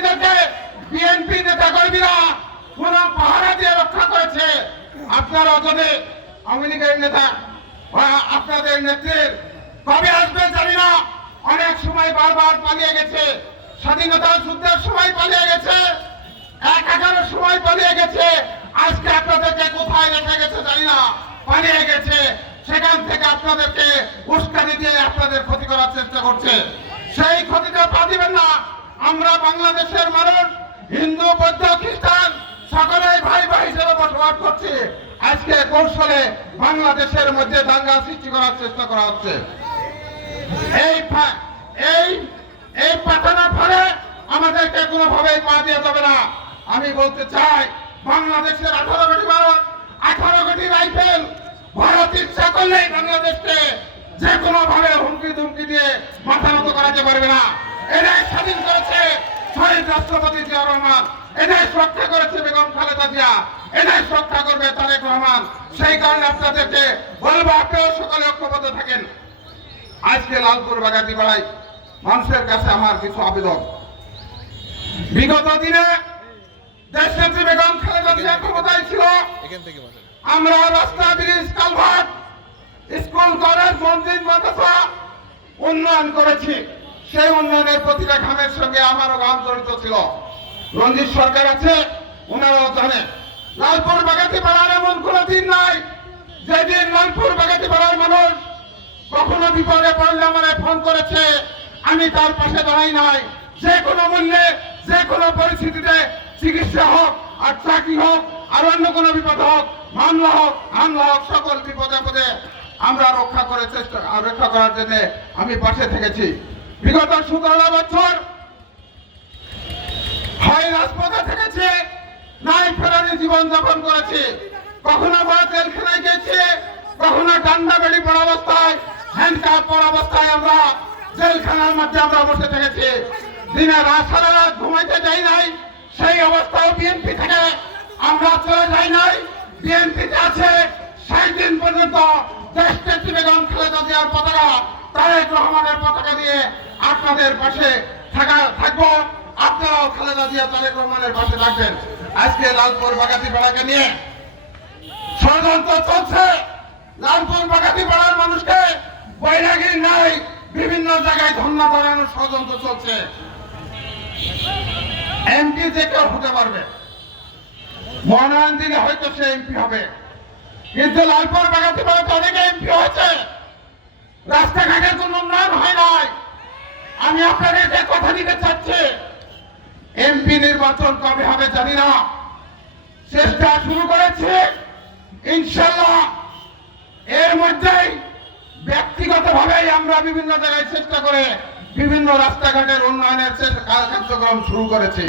কর্মীদেরকে বিএনপি নেতা কর্মীরা পুরো পাহারা দিয়ে রক্ষা করেছে। আপনারা যদি আওয়ামী লীগের নেতা বা আপনাদের নেত্রীর কবে আসবে জানি না, অনেক সময় বারবার পালিয়ে গেছে, স্বাধীনতা যুদ্ধের সময় পালিয়ে গেছে, 11 সময় পালিয়ে গেছে, আজকে আপনাদেরকে কোথায় রেখে গেছে জানি না, পালিয়ে গেছে। সেখান থেকে আপনাদেরকে উস্কানি দিয়ে আপনাদের ক্ষতি করার চেষ্টা করছে। সেই ক্ষতিটা পা দিবেন না। আমরা বাংলাদেশের মানুষ, হিন্দু বৌদ্ধ খ্রিস্টান সকলেই ভাই ভাই হিসেবে বসবাস করছি। আজকে কৌশলে বাংলাদেশের মধ্যে দাঙ্গা সৃষ্টি করার চেষ্টা করা হচ্ছে। এই পাঠানোর ফলে আমাদেরকে কোনোভাবেই পা দিয়ে যাবে না। আমি বলতে চাই, বাংলাদেশের 18 কোটি মানুষ, 18 কোটি রাইফেল, ভারত ইচ্ছা করলেই বাংলাদেশকে যে কোনো ভাবে হুমকি ধুমকি দিয়ে মাথা নত করাতে পারবে না। এটাই স্বাধীন করেছে শহীদ রাষ্ট্রপতি জিয়া রহমান, এটাই রক্ষা করেছে বেগম খালেদা জিয়া, এটাই রক্ষা করবে তারেক রহমান। সেই কারণে আপনাদেরকে বলবো, আপনারা সকলে ঐক্যবদ্ধ থাকেন। আজকে লালপুর বাগাতিপাড়ায় মানুষের কাছে আমার কিছু আবেদন। বিগত দিনে দেশনেত্রী বেগম খালেদা জিয়া ক্ষমতায় ছিল, আমরা রাস্তা, ব্রিজ, কালভার্ট, স্কুল, কলেজ, মসজিদ, মাদ্রাসা উন্নয়ন করেছি। সেই উন্নয়নের প্রতিটা খামের সঙ্গে আমারও গ্রাম জড়িত ছিল। রঞ্জিত সরকার আছে, ওনারাও জানেন। লালপুর বাগাতিপাড়ার এমন কোনো দিন নাই যেদিন লালপুর বাগাতিপাড়ার মানুষ কখনো বিপদে পড়লে আমারে ফোন করেছে, আমি তার পাশে দাঁড়াই নাই। যে কোনো মূল্যে, যে কোনো পরিস্থিতিতে, চিকিৎসা হোক আর চাকরি হোক আর অন্য কোনো বিপদ হোক, মামলা হোক, হামলা হোক, সকল বিপদে আপদে আমরা রক্ষা করার জন্য আমি পাশে থেকেছি। বিগত 17 বছর হয় রাজপথে থেকেছে, নাই ফেরানি জীবন যাপন করেছে। কখনো বা জেলখানায় গেছে, কখনো ডান্ডা বেড়ি পড়া অবস্থায়, হ্যান্ডকাপ পড়া অবস্থায় আমরা জেলখানার মধ্যে আমরা বসে থেকেছি। দিনে সারা রাত ঘুমাইতে যাই নাই। সেই অবস্থায় বিএনপি থেকে আমরা চলে যাই নাই। বিএনপিতে আছে 60 দিন পর্যন্ত দেশনেত্রী বেগম খালেদা জিয়ার পতাকা, তারেক রহমানের পতাকা দিয়ে আপনাদের পাশে থাকবো। আপনারাও খালেদা জিয়া, তারেক রহমানের পাশে থাকবেন। আজকে লালপুর বাগাতিপাড়াকে নিয়ে ষড়যন্ত্র চলছে। লালপুর বাগাতিপাড়ার মানুষকে বৈরাগী নাই, বিভিন্ন জায়গায় ধর্ণা ধরানোর ষড়যন্ত্র চলছে। এমপি যে কেউ হতে পারবে, মনোনয়ন দিলে হয়তো সে এমপি হবে, কিন্তু লালপুর বাগাতিপাড়াতে অনেকে এমপি হয়েছে, রাস্তাঘাটের কোনো উন্নয়ন হয় নাই। আমি আপনাদেরকে কথা দিতে চাচ্ছি, এমপি নির্বাচন কবে হবে জানি না, চেষ্টা শুরু করেছে। ইনশাল্লাহ এর মধ্যেই ব্যক্তিগতভাবে আমরা বিভিন্ন জায়গায় চেষ্টা করে বিভিন্ন রাস্তাঘাটের উন্নয়নের কার্যক্রম শুরু করেছি।